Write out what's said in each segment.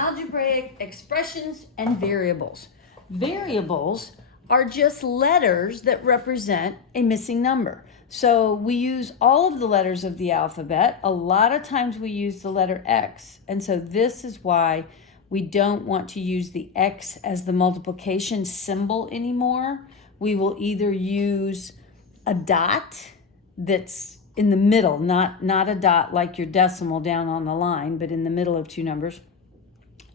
algebraic expressions and variables. Variables are just letters that represent a missing number. So we use all of the letters of the alphabet. A lot of times we use the letter X. And so this is why we don't want to use the X as the multiplication symbol anymore. We will either use a dot that's in the middle, not a dot like your decimal down on the line, but in the middle of two numbers.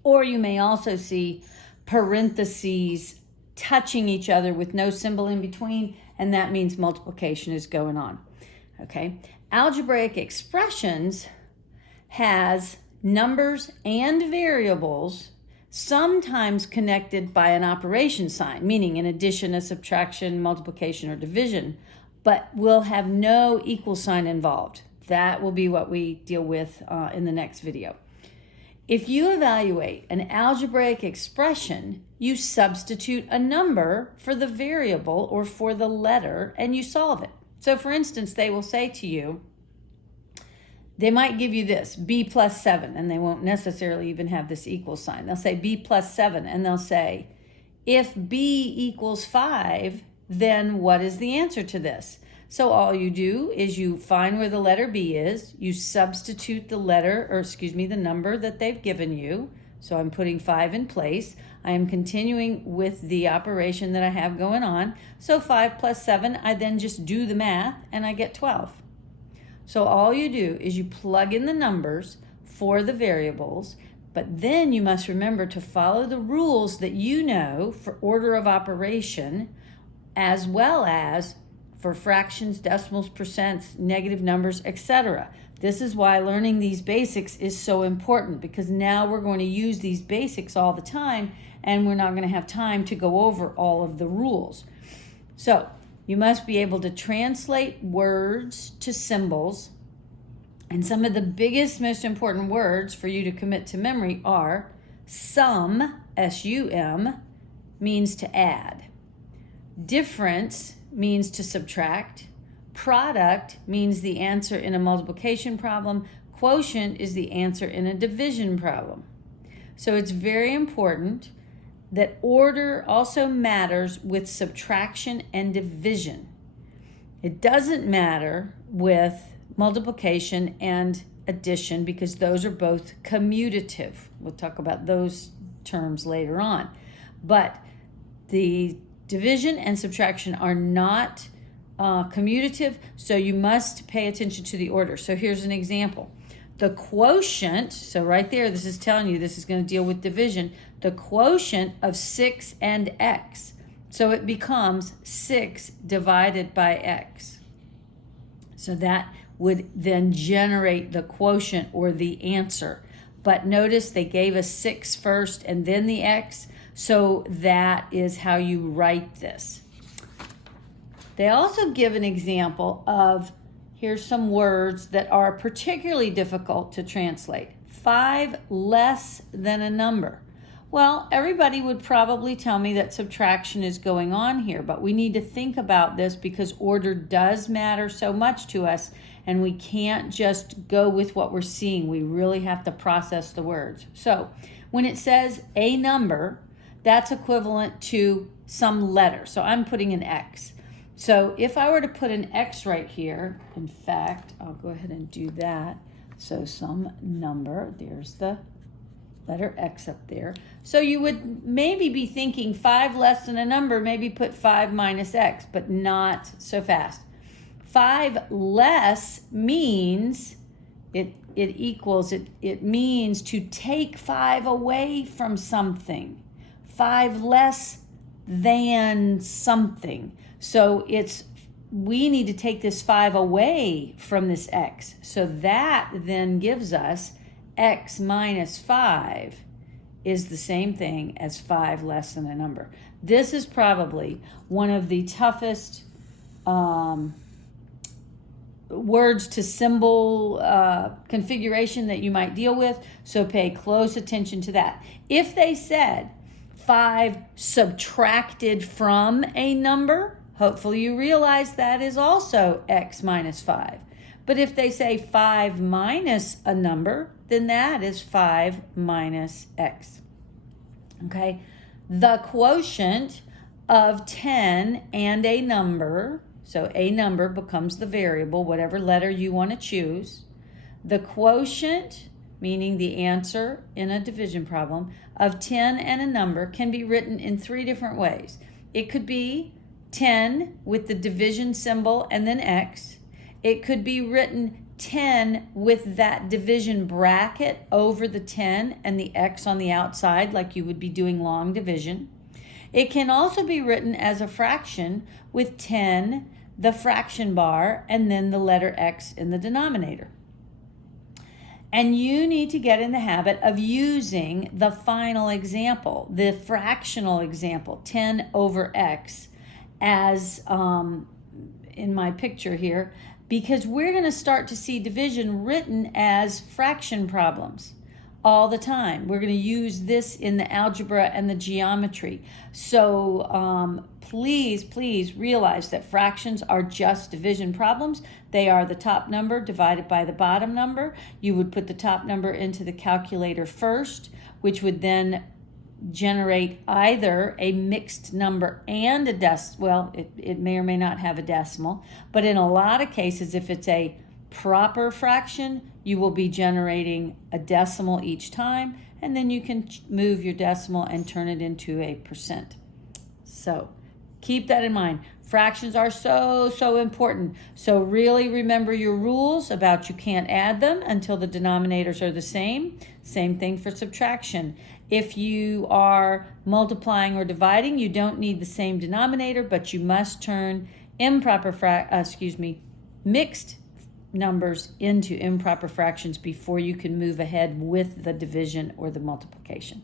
Or you may also see parentheses touching each other with no symbol in between, and that means multiplication is going on. Okay, algebraic expressions has numbers and variables sometimes connected by an operation sign, meaning an addition, a subtraction, multiplication, or division, but will have no equal sign involved. That will be what we deal with in the next video. If you evaluate an algebraic expression, you substitute a number for the variable or for the letter and you solve it. So for instance, they will say to you, they might give you this, b plus 7, and they won't necessarily even have this equal sign. They'll say b plus 7, and they'll say, if b equals 5, then what is the answer to this? So all you do is you find where the letter B is, you substitute the the number that they've given you. So I'm putting 5 in place. I am continuing with the operation that I have going on. So 5 plus 7, I then just do the math and I get 12. So all you do is you plug in the numbers for the variables, but then you must remember to follow the rules that you know for order of operation, as well as for fractions, decimals, percents, negative numbers, etc. This is why learning these basics is so important, because now we're going to use these basics all the time and we're not going to have time to go over all of the rules. So you must be able to translate words to symbols, and some of the biggest, most important words for you to commit to memory are sum, S-U-M, means to add. Difference means to subtract. Product means the answer in a multiplication problem. Quotient is the answer in a division problem. So it's very important that order also matters with subtraction and division. It doesn't matter with multiplication and addition because those are both commutative. We'll talk about those terms later on. But the division and subtraction are not commutative, so you must pay attention to the order. So here's an example. The quotient, so right there, this is telling you this is going to deal with division, the quotient of 6 and x. So it becomes 6 divided by x. So that would then generate the quotient or the answer. But notice they gave us 6 first and then the x. So that is how you write this. They also give an example of, here's some words that are particularly difficult to translate. 5 less than a number. Well, everybody would probably tell me that subtraction is going on here, but we need to think about this because order does matter so much to us, and we can't just go with what we're seeing. We really have to process the words. So when it says a number, that's equivalent to some letter. So I'm putting an X. So if I were to put an X right here, in fact, I'll go ahead and do that. So some number, there's the letter X up there. So you would maybe be thinking 5 less than a number, maybe put 5 minus X, but not so fast. 5 less means it means to take 5 away from something. 5 less than something. So we need to take this 5 away from this x. So that then gives us x minus 5 is the same thing as 5 less than a number. This is probably one of the toughest words to symbol configuration that you might deal with. So pay close attention to that. If they said 5 subtracted from a number, hopefully you realize that is also x minus 5. But if they say 5 minus a number, then that is 5 minus x. Okay? The quotient of 10 and a number, so a number becomes the variable, whatever letter you want to choose. The quotient, meaning the answer in a division problem, of 10 and a number can be written in 3 different ways. It could be 10 with the division symbol and then x. It could be written 10 with that division bracket over the 10 and the x on the outside, like you would be doing long division. It can also be written as a fraction with 10, the fraction bar, and then the letter x in the denominator. And you need to get in the habit of using the final example, the fractional example, 10 over x, as in my picture here, because we're going to start to see division written as fraction problems all the time. We're going to use this in the algebra and the geometry. So please realize that fractions are just division problems. They are the top number divided by the bottom number. You would put the top number into the calculator first, which would then generate either a mixed number and a decimal. Well, it may or may not have a decimal, but in a lot of cases, if it's a proper fraction, you will be generating a decimal each time, and then you can move your decimal and turn it into a percent. So keep that in mind. Fractions are so important. So really remember your rules about you can't add them until the denominators are the same. Same thing for subtraction. If you are multiplying or dividing, you don't need the same denominator, but you must turn mixed numbers into improper fractions before you can move ahead with the division or the multiplication.